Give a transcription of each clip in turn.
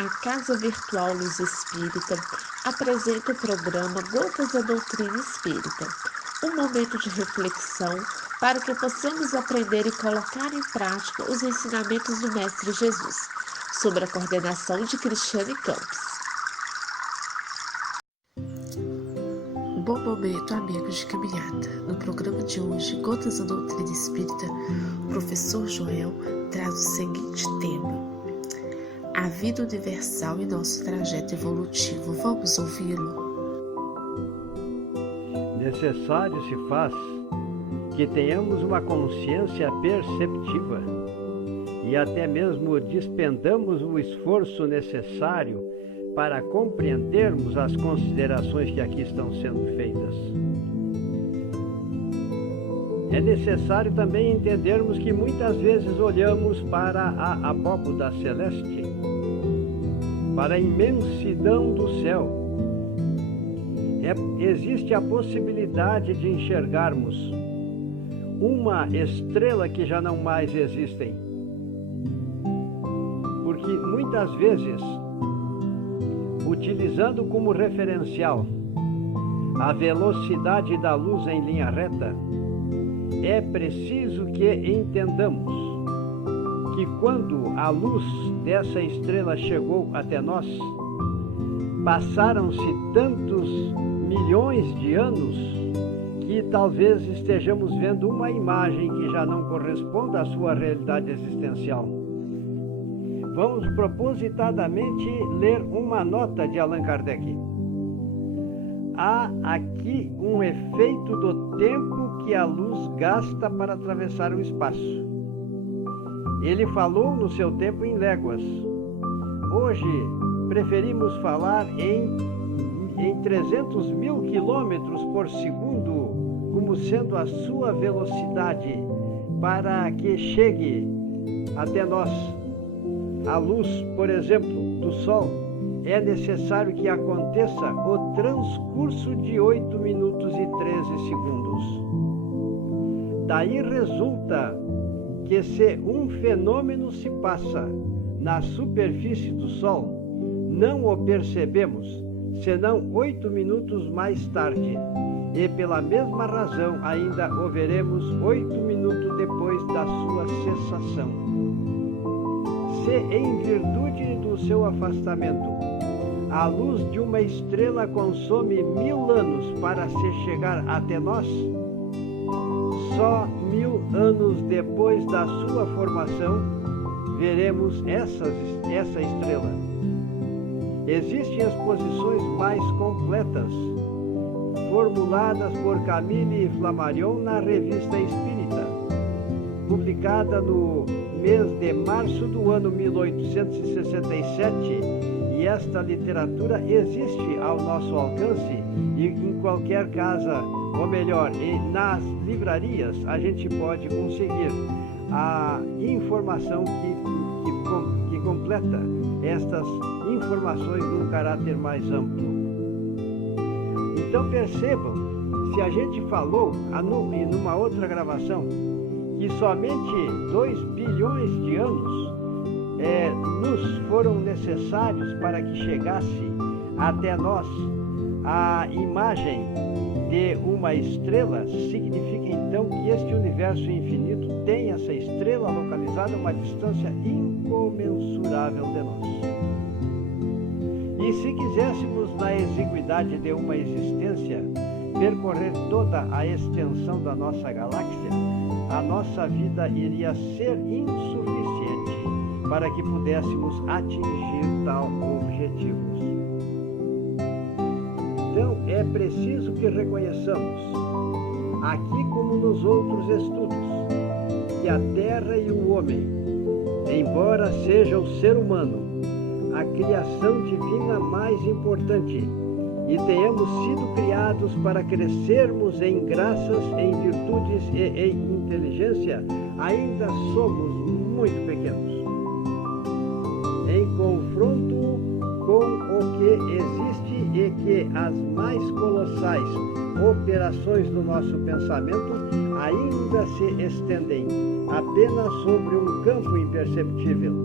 A Casa Virtual Luz Espírita apresenta o programa Gotas da Doutrina Espírita, um momento de reflexão para que possamos aprender e colocar em prática os ensinamentos do Mestre Jesus, sob a coordenação de Cristiane Campos. Bom momento, amigos de caminhada. No programa de hoje, Gotas da Doutrina Espírita, o professor Joel traz o seguinte tema: a vida universal e nosso trajeto evolutivo. Vamos ouvi-lo? Necessário se faz que tenhamos uma consciência perceptiva e até mesmo despendamos o esforço necessário para compreendermos as considerações que aqui estão sendo feitas. É necessário também entendermos que muitas vezes olhamos para a abóboda celeste, para a imensidão do céu. Existe a possibilidade de enxergarmos uma estrela que já não mais existem. Porque muitas vezes, utilizando como referencial a velocidade da luz em linha reta, é preciso que entendamos que quando a luz dessa estrela chegou até nós, passaram-se tantos milhões de anos que talvez estejamos vendo uma imagem que já não corresponde à sua realidade existencial. Vamos propositadamente ler uma nota de Allan Kardec. Há aqui um efeito do tempo que a luz gasta para atravessar o espaço. Ele falou no seu tempo em léguas. Hoje preferimos falar em 300 mil quilômetros por segundo como sendo a sua velocidade para que chegue até nós. A luz, por exemplo, do Sol, é necessário que aconteça o transcurso de 8 minutos e 13 segundos. Daí resulta que se um fenômeno se passa na superfície do Sol, não o percebemos, senão 8 minutos mais tarde, e pela mesma razão ainda o veremos 8 minutos depois da sua cessação. Se em virtude do seu afastamento, a luz de uma estrela consome 1000 anos para se chegar até nós, só 1000 anos depois da sua formação, veremos essa estrela. Existem as posições mais completas, formuladas por Camille Flammarion na Revista Espírita, publicada no mês de março do ano 1867, e esta literatura existe ao nosso alcance e em qualquer casa, ou melhor, nas livrarias, a gente pode conseguir a informação que completa estas informações num caráter mais amplo. Então percebam, se a gente falou numa outra gravação que somente 2 bilhões de anos luz foram necessários para que chegasse até nós a imagem de uma estrela, significa então que este universo infinito tem essa estrela localizada a uma distância incomensurável de nós. E se quiséssemos, na exiguidade de uma existência, percorrer toda a extensão da nossa galáxia, a nossa vida iria ser insuficiente para que pudéssemos atingir tal objetivos. Então, é preciso que reconheçamos, aqui como nos outros estudos, que a Terra e o homem, embora seja o ser humano, a criação divina mais importante, e tenhamos sido criados para crescermos em graças, em virtudes e em inteligência, ainda somos muito pequenos. Em confronto com o que existe e que as mais colossais operações do nosso pensamento ainda se estendem apenas sobre um campo imperceptível.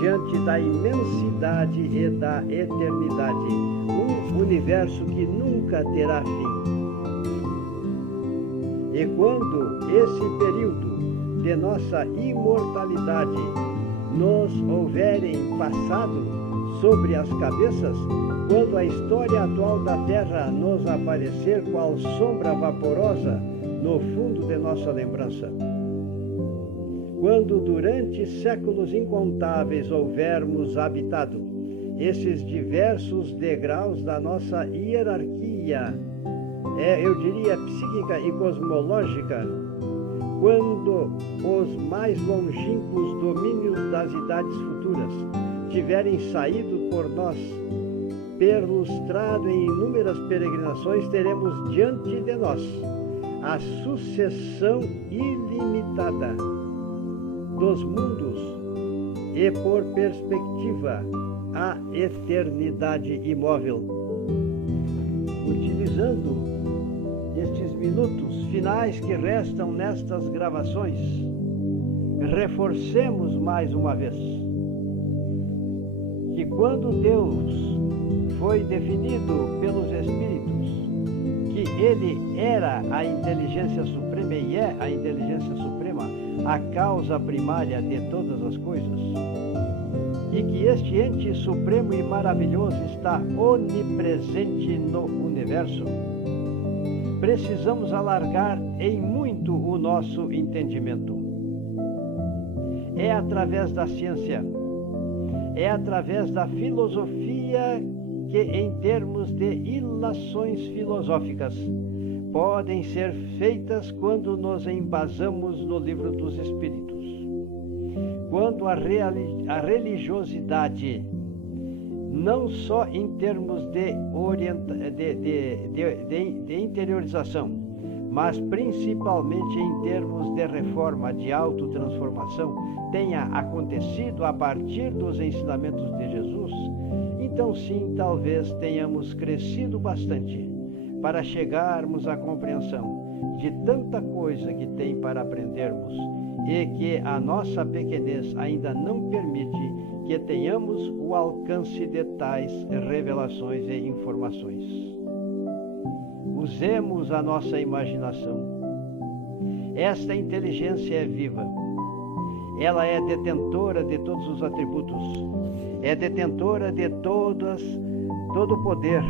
diante da imensidade e da eternidade, um universo que nunca terá fim. E quando esse período de nossa imortalidade nos houverem passado sobre as cabeças, quando a história atual da Terra nos aparecer qual sombra vaporosa no fundo de nossa lembrança, quando durante séculos incontáveis houvermos habitado esses diversos degraus da nossa hierarquia, eu diria psíquica e cosmológica, quando os mais longínquos domínios das idades futuras tiverem saído por nós, perlustrado em inúmeras peregrinações, teremos diante de nós a sucessão ilimitada dos mundos e, por perspectiva, a eternidade imóvel. Utilizando estes minutos finais que restam nestas gravações, reforcemos mais uma vez que quando Deus foi definido pelos Espíritos que Ele era a inteligência suprema e é a inteligência suprema, a causa primária de todas as coisas, e que este ente supremo e maravilhoso está onipresente no universo, precisamos alargar em muito o nosso entendimento. É através da ciência, é através da filosofia que, em termos de ilações filosóficas, podem ser feitas quando nos embasamos no Livro dos Espíritos. Quando a religiosidade, não só em termos de interiorização, mas principalmente em termos de reforma, de autotransformação, tenha acontecido a partir dos ensinamentos de Jesus, então sim, talvez tenhamos crescido bastante para chegarmos à compreensão de tanta coisa que tem para aprendermos e que a nossa pequenez ainda não permite que tenhamos o alcance de tais revelações e informações. Usemos a nossa imaginação. Esta inteligência é viva. Ela é detentora de todos os atributos. É detentora de todo o poder.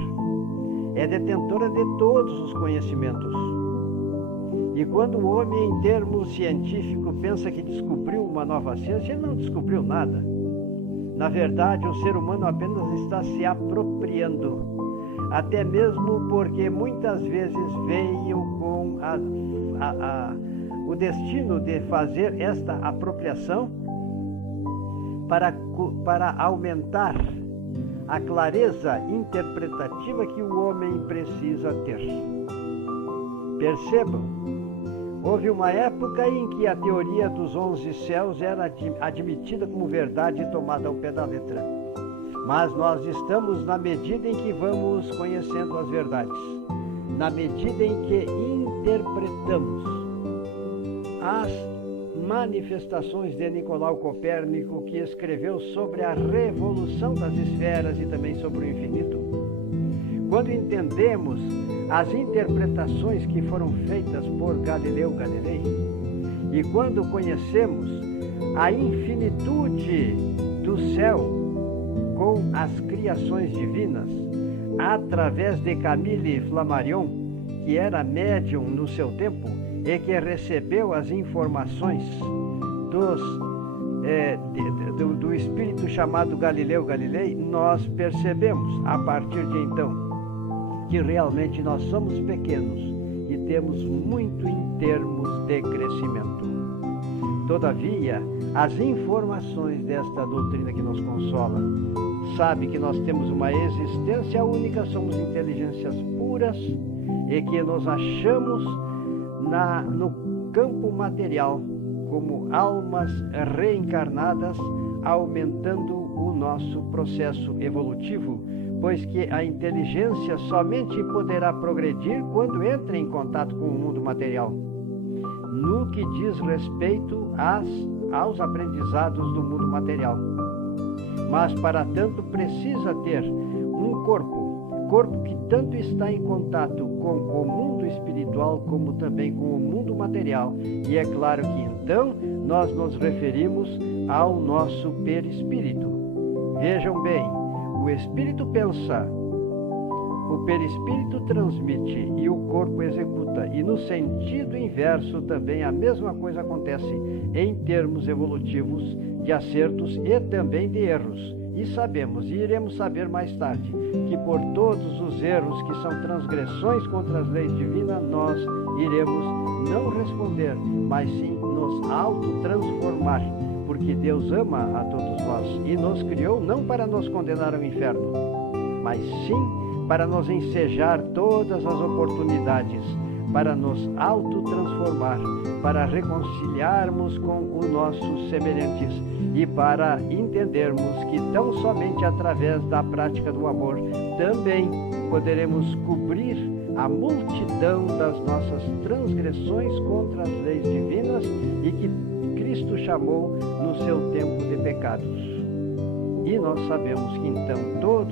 É detentora de todos os conhecimentos. E quando o homem, em termos científicos, pensa que descobriu uma nova ciência, ele não descobriu nada. Na verdade, o ser humano apenas está se apropriando, até mesmo porque muitas vezes veio com o destino de fazer esta apropriação para aumentar a clareza interpretativa que o homem precisa ter. Percebam, houve uma época em que a teoria dos 11 céus era admitida como verdade e tomada ao pé da letra. Mas nós estamos na medida em que vamos conhecendo as verdades, na medida em que interpretamos as manifestações de Nicolau Copérnico, que escreveu sobre a revolução das esferas e também sobre o infinito. Quando entendemos as interpretações que foram feitas por Galileu Galilei, e quando conhecemos a infinitude do céu com as criações divinas, através de Camille Flammarion, que era médium no seu tempo e que recebeu as informações do espírito chamado Galileu Galilei, nós percebemos a partir de então que realmente nós somos pequenos e temos muito em termos de crescimento. Todavia, as informações desta doutrina que nos consola, sabe que nós temos uma existência única, somos inteligências puras e que nos achamos no campo material como almas reencarnadas, aumentando o nosso processo evolutivo, pois que a inteligência somente poderá progredir quando entra em contato com o mundo material, no que diz respeito aos aprendizados do mundo material. mas para tanto precisa ter um corpo que tanto está em contato com o mundo espiritual como também com o mundo material. E é claro que então nós nos referimos ao nosso perispírito. Vejam bem, o espírito pensa, o perispírito transmite e o corpo executa. E no sentido inverso também a mesma coisa acontece em termos evolutivos de acertos e também de erros. E sabemos, e iremos saber mais tarde, que por todos os erros que são transgressões contra as leis divinas, nós iremos não responder, mas sim nos autotransformar, porque Deus ama a todos nós e nos criou não para nos condenar ao inferno, mas sim para nos ensejar todas as oportunidades, para nos autotransformar, para reconciliarmos com os nossos semelhantes e para entendermos que tão somente através da prática do amor também poderemos cobrir a multidão das nossas transgressões contra as leis divinas e que Cristo chamou no seu tempo de pecados. E nós sabemos que então todos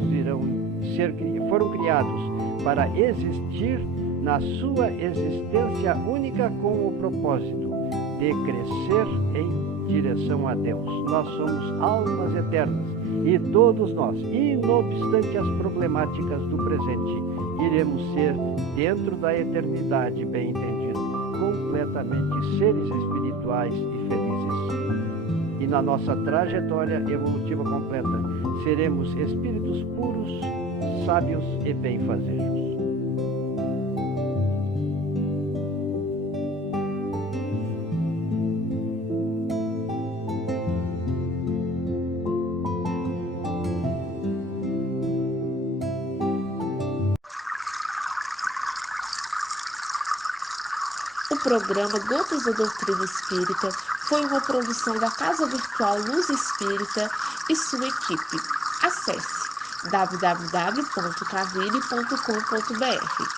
foram criados para existir na sua existência única com o propósito de crescer em direção a Deus. Nós somos almas eternas e todos nós, e não obstante as problemáticas do presente, iremos ser, dentro da eternidade, bem entendido, completamente seres espirituais e felizes. E na nossa trajetória evolutiva completa, seremos espíritos puros, sábios e benfazejos. O programa Gotas da Doutrina Espírita foi uma produção da Casa Virtual Luz Espírita e sua equipe. Acesse www.cavile.com.br.